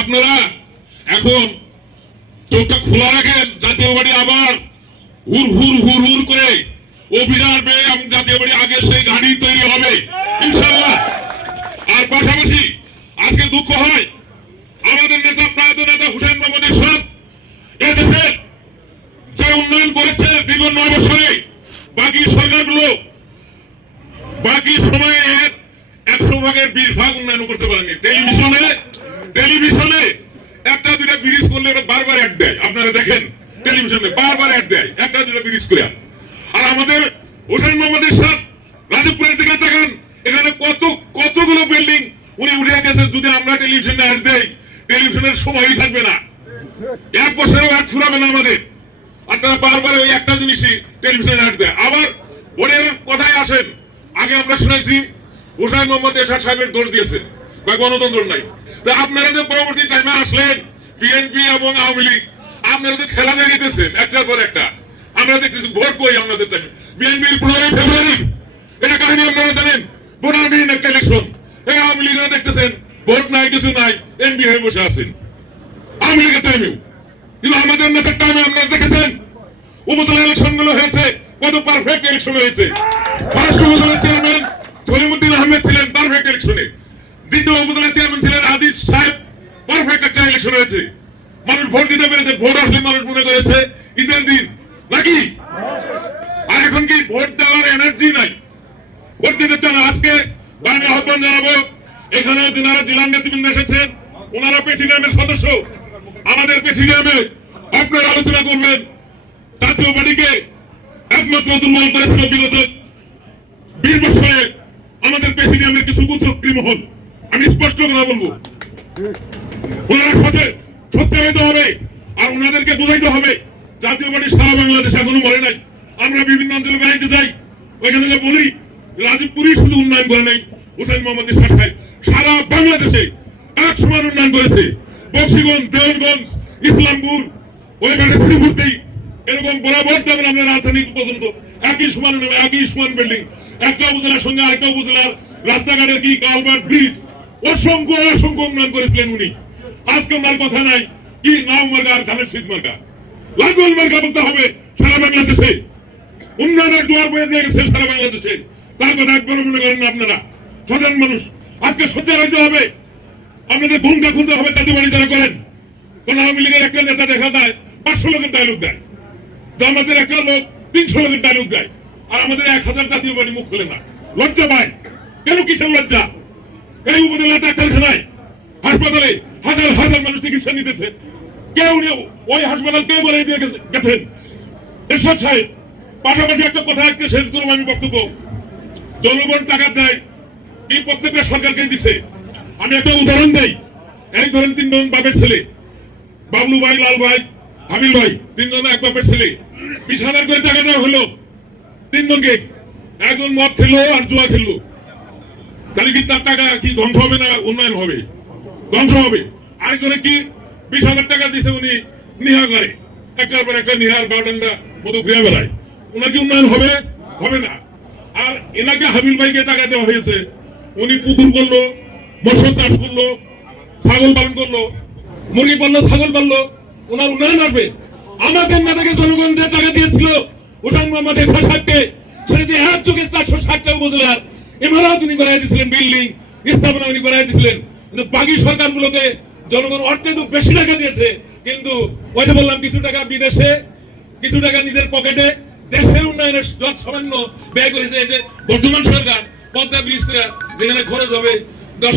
আপনারা এখন চোখটা খোলা রাখেন, জাতীয় বাড়ি আবার হুর হুর হুর হুর করে অভিযান পেয়ে জাতীয় বাড়ি আগে সেই গাড়ি তৈরি হবে। ইনশাল্লাহ আর পাশাপাশি আজকে দুঃখ হয়, আমাদের নেতা, প্রয়াত নেতা হুসেন মোহাম্মদ ইসরাত এদেশের যে উন্নয়ন করেছে দীর্ঘ নয় বছরে, বাকি সরকারগুলো বাকি সময়ে একশো ভাগের বিশ ভাগ উন্নয়ন করতে পারেনি। টেলিভিশনে টেলিভিশনে একটা দুইটা ব্রিজ করলে বারবার অ্যাড দেয়। আপনারা দেখেন, টেলিভিশনে বারবার অ্যাড দেয়, একটা দুইটা ব্রিজ করে। আর আমাদের হোসেন মোহাম্মদ ইসরাত রাজপুরের দিকে তাকান, এখানে কত, কতগুলো বিল্ডিং উনি উঠে গেছেন যদি আমরা টেলিভিশনে অ্যাড দেই, টেলিভিশনের সময়ই থাকবে না। এক বছরেও অ্যাড ফুরাবে না আমাদের। আপনারা বারবার ওই একটা জিনিসই টেলিভিশনে অ্যাড দেয়। আবার ভোটের কথায় আসেন, আগে আমরা শুনেছি হুসাইন মোহাম্মদ এরশাদ সাহেবের দোষ দিয়েছে। বা গণতন্ত্র নাই? তো আপনারা যে পরবর্তী টাইমে আসলেন বিএনপি এবং আওয়ামী লীগ, আপনারা তো খেলা দেখিতেছেন একটার পর একটা, আমরা দেখতেছি ভোট কই আপনাদের টাইমে বিএনপির পনেরোই ফেব্রুয়ারি। এটা কাহিনী আপনারা জানেন? ভোটারবিহীন একটা ইলেকশন এই আওয়ামী লীগরা দেখতেছেন, ভোট নাই, কিছু নাই এমপি হয়ে বসে আছেন। আওয়ামী লীগের টাইমেও কিন্তু আমাদের নেতার টাইমে আপনারা দেখেছেন, উপজেলা ইলেকশনগুলো হয়েছে, কত পারফেক্ট ইলেকশন হয়েছে। ফার্স্ট উপজেলা চেয়ারম্যান সলিমুদ্দিন আহমেদ ছিলেন পারফেক্ট ইলেকশনে দ্বিতীয় উপজেলা চেয়ারম্যান ছিলেন আজিজ সাহেব। পারফেক্ট একটা ইলেকশন হয়েছে। মানুষ ভোট দিতে পেরেছে, ভোট আসলে মানুষ মনে করেছে, ঈদের দিন। নাকি? আর এখন কি ভোট দেওয়ার এনার্জি নাই? ভোট দিতে চান, আজকে আমি আহ্বান জানাব। এখানে যারা জেলা নেতৃবৃন্দ এসেছেন, ওনারা প্রেসিডেন্টের সদস্য। আমাদের প্রেসিডেন্টে আপনারা আলোচনা করবেন। জাতীয় বাড়িকে একমাত্র দুর্বল করেছিল বিগত বিশ বছরে আমাদের প্রেসিডেন্টের কিছু কুচক্রী মহল। আমি স্পষ্ট কথা বলব। ওনারা সাথে সত্যায়িত হবে আর ওনাদেরকে বুঝাইতে হবে, জাতীয় পার্টি সারা বাংলাদেশ এখনও মরে নাই। আমরা বিভিন্ন অঞ্চলে বেড়াইতে যাই, ওইখানে যে বলি, রাজীবপুরই শুধু উন্নয়ন করে নাই হোসেন মোহাম্মদ সাহেব সারা বাংলাদেশে এক সমান উন্নয়ন করেছে। বক্সিগঞ্জ, দেওয়ানগঞ্জ, ইসলামপুর, ওই মানে শ্রীপুরতেই এরকম বরাবর যাবেন আপনার রাজধানী পর্যন্ত একই সমান একই সমান বিল্ডিং একটা উপজেলার সঙ্গে আরেকটা উপজেলার রাস্তাঘাটের কি, কালভার্ট ব্রিজ অসংখ্য অসংখ্য উন্নয়ন করেছিলেন উনি। আজকে ওনার কথা নাই, কি নাও মার্কা আর ধানের শীত মার্কা। লাগুল মার্কা বলতে হবে সারা বাংলাদেশে। উন্নয়নের দুয়ার বয়ে দিয়ে গেছে সারা বাংলাদেশে। তার কথা একবারও মনে করেন না আপনারা। সাধারণ মানুষ, আজকে সোচ্চার হইতে হবে। আপনাদের ভূমিকা খুলতে হবে তাদের বাড়ি যারা করেন। কোন আওয়ামী লীগের একটা নেতা দেখা যায়, পাঁচশো লোকের ডায়লগ দেয়। জামাতের একটা লোক তিনশো লোকের ডায়লগ দেয়। আর আমাদের এক হাজার জাতীয় বাড়ি মুখ খুলে না। লজ্জা পায়। কেন কিসের লজ্জা? এই উপজেলা ডাক্তারখানায় হাসপাতালে হাজার হাজার মানুষ চিকিৎসা নিতেছে। কেউ ওই হাসপাতাল কে বলে দিয়ে গেছেন? এরশাদ সাহেব, পাশাপাশি একটা কথা আজকে শেষ করব আমি বক্তব্য। জনগণ টাকা দেয় এই প্রত্যেকটা সরকারকে দিছে? আমি একটা উদাহরণ দেই। এক ধরেন তিনজন বাপের ছেলে। বাবলু ভাই, লাল ভাই হাবিল ভাই তিনজন এক বাপের ছেলে। বিশ হাজার করে টাকা দেওয়া হলো। তিনজনকে একজন মদ খেললো আর জুয়া খেললো তাহলে কি তার টাকা কি ধ্বংস হবে না উন্নয়ন হবে? ধ্বংস হবে। আরেকজনে কি বিশ হাজার টাকা দিছে উনি নিহা করে। একটার পর একটা নিহার বারোটান্ডা মতো ঘুরে বেড়ায় ওনার কি উন্নয়ন হবে? হবে না। আর এনাকে হাবিল ভাইকে টাকা দেওয়া হয়েছে। উনি পুকুর করল, মৎস্য চাষ করল, ছাগল পালন করল, মুরগি পাললো, ছাগল পাললো। ওনার উন্নয়ন আসবে। আমাদের নেতাকে জনগণ যে টাকা দিয়েছিল ওটার মোহাম্মদ এসা সাহেবকে সেটা দিয়ে এক চোখে চারশো ষাটটা উপজেলার এমারাত উনি করাই দিয়েছিলেন বিল্ডিং স্থাপনা উনি করাই দিয়েছিলেন কিন্তু বাকি সরকারগুলোকে জনগণ অর্থে তো বেশি টাকা দিয়েছে, কিন্তু ওই যে বললাম কিছু টাকা বিদেশে, কিছু টাকা নিজের পকেটে, দেশের উন্নয়নের যত সামান্য ব্যয় করেছে, এই যে বর্তমান সরকার পদ্মা ব্রিজ করে যেখানে খরচ হবে দশ